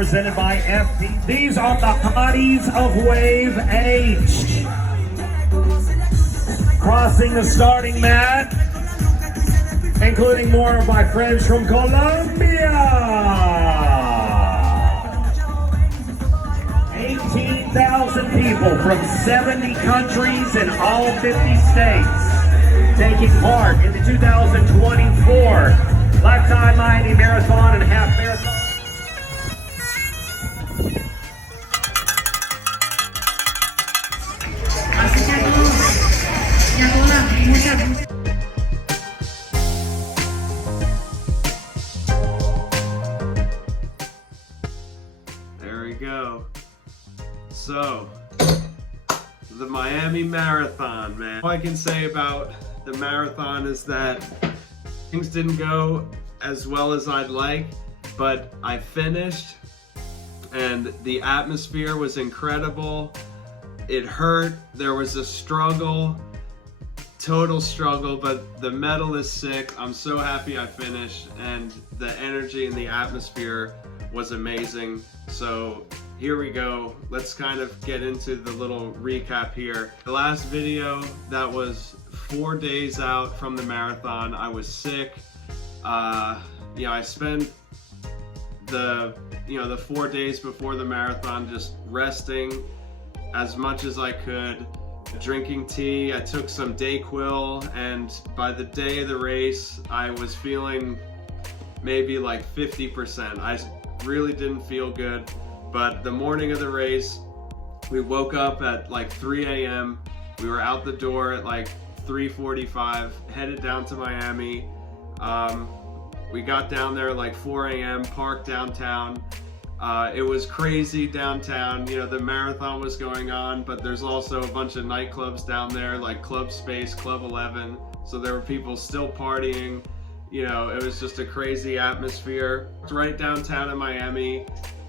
presented by FP. These are the hotties of Wave H. Crossing the starting mat, including more of my friends from Colombia. 18,000 people from 70 countries in all 50 states taking part in the 2024 Lifetime Miami Marathon and Half Marathon. There we go. So, the Miami Marathon, man. All I can say about the marathon is that things didn't go as well as I'd like, but I finished and the atmosphere was incredible. It hurt, there was a struggle, total struggle, but the medal is sick. I'm so happy I finished, and the energy and the atmosphere was amazing. So here we go. Let's kind of get into the little recap here. The last video, that was 4 days out from the marathon. I was sick. I spent the 4 days before the marathon just resting as much as I could, drinking tea. I took some Dayquil, and by the day of the race, I was feeling maybe like 50%. I really didn't feel good, but the morning of the race, we woke up at like 3 a.m. We were out the door at like 3:45, headed down to Miami. We got down there like 4 a.m., parked downtown. It was crazy downtown. The marathon was going on, but there's also a bunch of nightclubs down there, like Club Space, Club 11. So there were people still partying. It was just a crazy atmosphere. It's right downtown in Miami,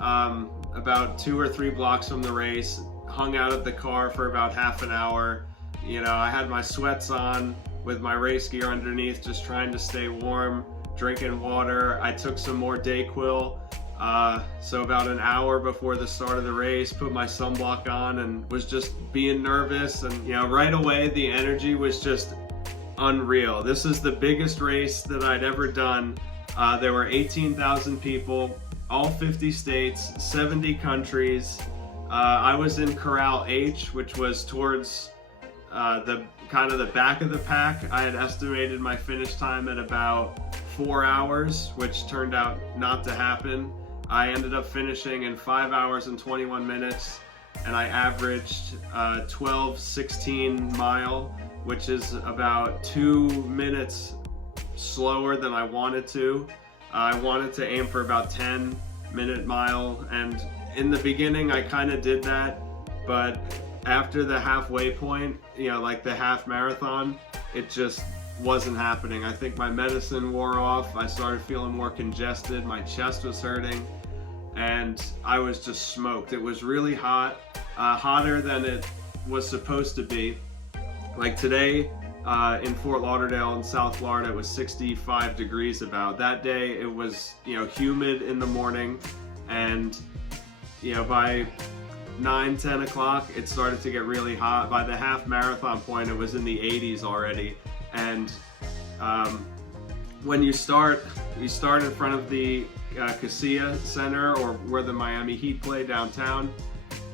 about 2 or 3 blocks from the race. Hung out at the car for about half an hour. I had my sweats on with my race gear underneath, just trying to stay warm, drinking water. I took some more Dayquil. So about an hour before the start of the race, put my sunblock on and was just being nervous. And right away, the energy was just unreal. This is the biggest race that I'd ever done. There were 18,000 people, all 50 states, 70 countries. I was in Corral H, which was towards the back of the pack. I had estimated my finish time at about 4 hours, which turned out not to happen. I ended up finishing in 5 hours and 21 minutes, and I averaged 12:16 mile, which is about 2 minutes slower than I wanted to. I wanted to aim for about 10-minute mile, and in the beginning I kind of did that, but after the halfway point, like the half marathon, it just wasn't happening. I think my medicine wore off. I started feeling more congested. My chest was hurting, and I was just smoked. It was really hot, hotter than it was supposed to be. Like today in Fort Lauderdale in South Florida, it was 65 degrees about. That day it was humid in the morning, and by 9-10 o'clock it started to get really hot. By the half marathon point, it was in the 80s already. And when you start in front of the Casilla Center, or where the Miami Heat play downtown,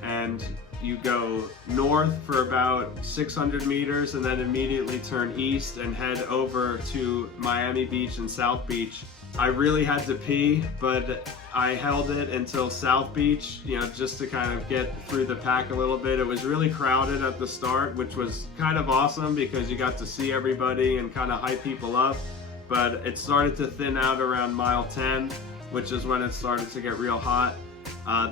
and you go north for about 600 meters and then immediately turn east and head over to Miami Beach and South Beach. I really had to pee, but I held it until South Beach, just to kind of get through the pack a little bit. It was really crowded at the start, which was kind of awesome because you got to see everybody and kind of hype people up. But it started to thin out around mile 10, which is when it started to get real hot.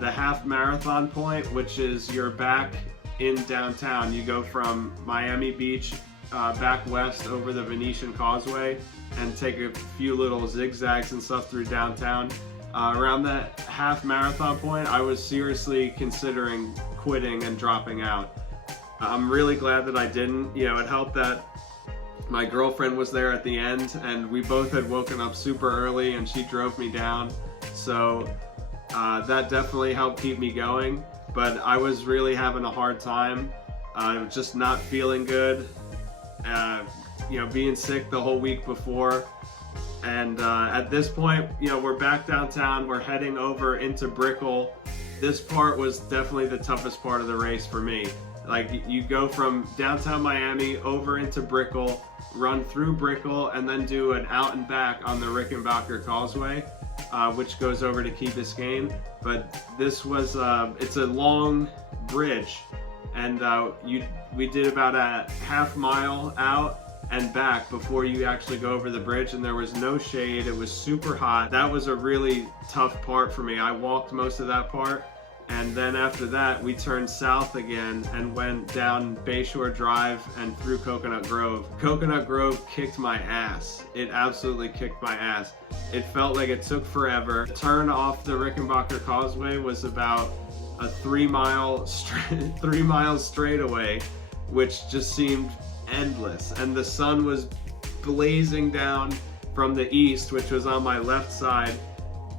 The half marathon point, which is you're back in downtown. You go from Miami Beach back west over the Venetian Causeway and take a few little zigzags and stuff through downtown. Around that half marathon point, I was seriously considering quitting and dropping out. I'm really glad that I didn't. It helped that my girlfriend was there at the end, and we both had woken up super early and she drove me down. So That definitely helped keep me going, but I was really having a hard time. Just not feeling good. Being sick the whole week before. And at this point, we're back downtown. We're heading over into Brickell. This part was definitely the toughest part of the race for me. Like, you go from downtown Miami over into Brickell, run through Brickell, and then do an out and back on the Rickenbacker Causeway, which goes over to Key Biscayne. But this was, it's a long bridge, and we did about a half mile out and back before you actually go over the bridge, and there was no shade. It was super hot. That was a really tough part for me. I walked most of that part, and then after that we turned south again and went down Bayshore Drive and through Coconut Grove. Coconut Grove kicked my ass. It absolutely kicked my ass. It felt like it took forever. The turn off the Rickenbacker Causeway was about a 3 mile straightaway, which just seemed endless, and the sun was blazing down from the east, which was on my left side,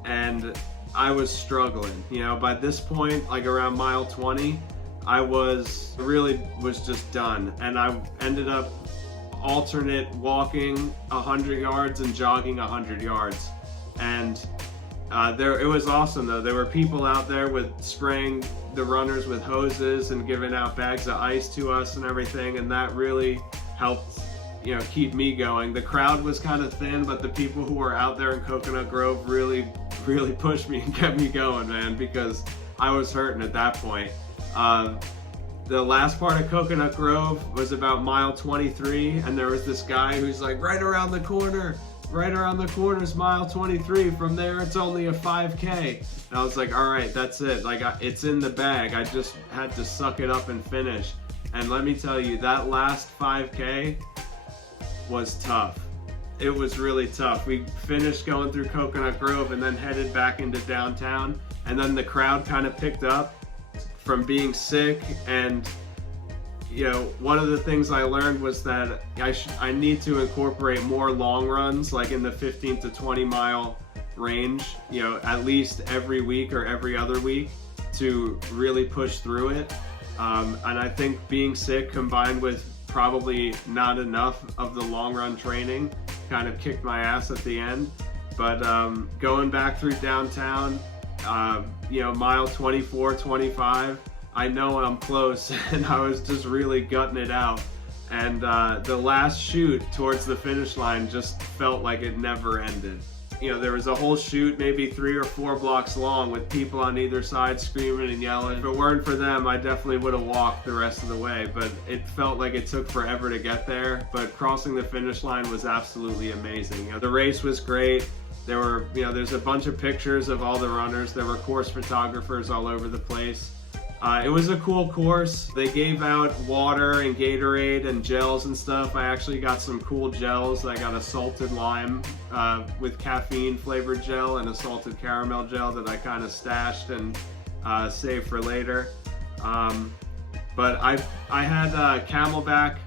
and I was struggling. By this point, like around mile 20, I was just done, and I ended up alternate walking 100 yards and jogging 100 yards, and it was awesome though. There were people out there spraying the runners with hoses and giving out bags of ice to us and everything, and that really helped keep me going. The crowd was kind of thin, but the people who were out there in Coconut Grove really pushed me and kept me going, man, because I was hurting at that point. The last part of Coconut Grove was about mile 23, and there was this guy who's like, right around the corner is mile 23. From there, it's only a 5K. And I was like, all right, that's it. Like, it's in the bag. I just had to suck it up and finish. And let me tell you, that last 5K was tough. It was really tough. We finished going through Coconut Grove and then headed back into downtown. And then the crowd kind of picked up from being sick, and one of the things I learned was that I need to incorporate more long runs, like in the 15 to 20 mile range, at least every week or every other week, to really push through it. And I think being sick combined with probably not enough of the long run training kind of kicked my ass at the end. But going back through downtown, mile 24, 25, I know I'm close, and I was just really gutting it out. And the last shoot towards the finish line just felt like it never ended. There was a whole shoot, maybe 3 or 4 blocks long, with people on either side screaming and yelling. If it weren't for them, I definitely would have walked the rest of the way, but it felt like it took forever to get there. But crossing the finish line was absolutely amazing. The race was great. There's a bunch of pictures of all the runners. There were course photographers all over the place. It was a cool course. They gave out water and Gatorade and gels and stuff. I actually got some cool gels. I got a salted lime with caffeine flavored gel and a salted caramel gel that I kind of stashed and saved for later. But I had a Camelback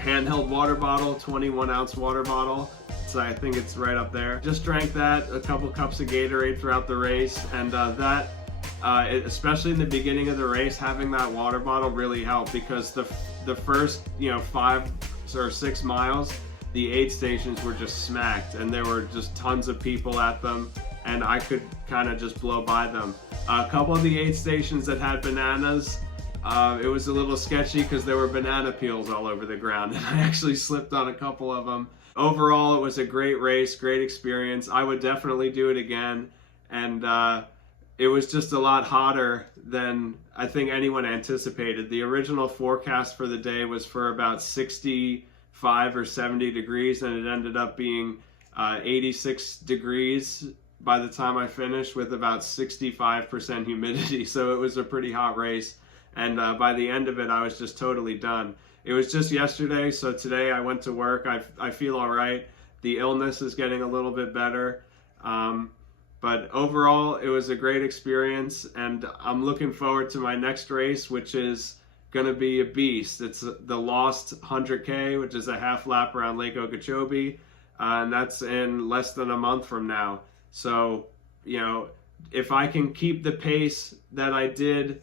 handheld water bottle, 21 ounce water bottle. So I think it's right up there. Just drank that, a couple cups of Gatorade throughout the race, and especially in the beginning of the race, having that water bottle really helped, because the first 5 or 6 miles, the aid stations were just smacked, and there were just tons of people at them, and I could kind of just blow by them. A couple of the aid stations that had bananas, it was a little sketchy because there were banana peels all over the ground, and I actually slipped on a couple of them. Overall, it was a great race, great experience. I would definitely do it again, and it was just a lot hotter than I think anyone anticipated. The original forecast for the day was for about 65 or 70 degrees, and it ended up being 86 degrees by the time I finished, with about 65% humidity. So it was a pretty hot race, and by the end of it, I was just totally done. It was just yesterday, so today I went to work. I feel all right. The illness is getting a little bit better. But overall, it was a great experience, and I'm looking forward to my next race, which is going to be a beast. It's the Lost 100K, which is a half lap around Lake Okeechobee, and that's in less than a month from now. So, if I can keep the pace that I did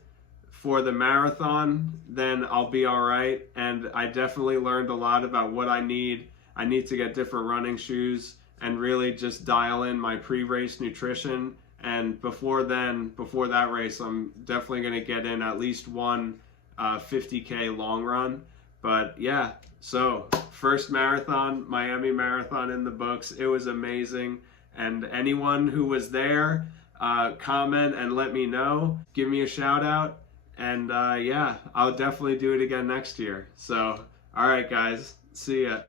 for the marathon, then I'll be all right. And I definitely learned a lot about what I need. I need to get different running shoes and really just dial in my pre-race nutrition. And before that race, I'm definitely going to get in at least one 50K long run. But yeah, so first marathon, Miami Marathon in the books. It was amazing. And anyone who was there, comment and let me know. Give me a shout out. And yeah, I'll definitely do it again next year. So, all right, guys. See ya.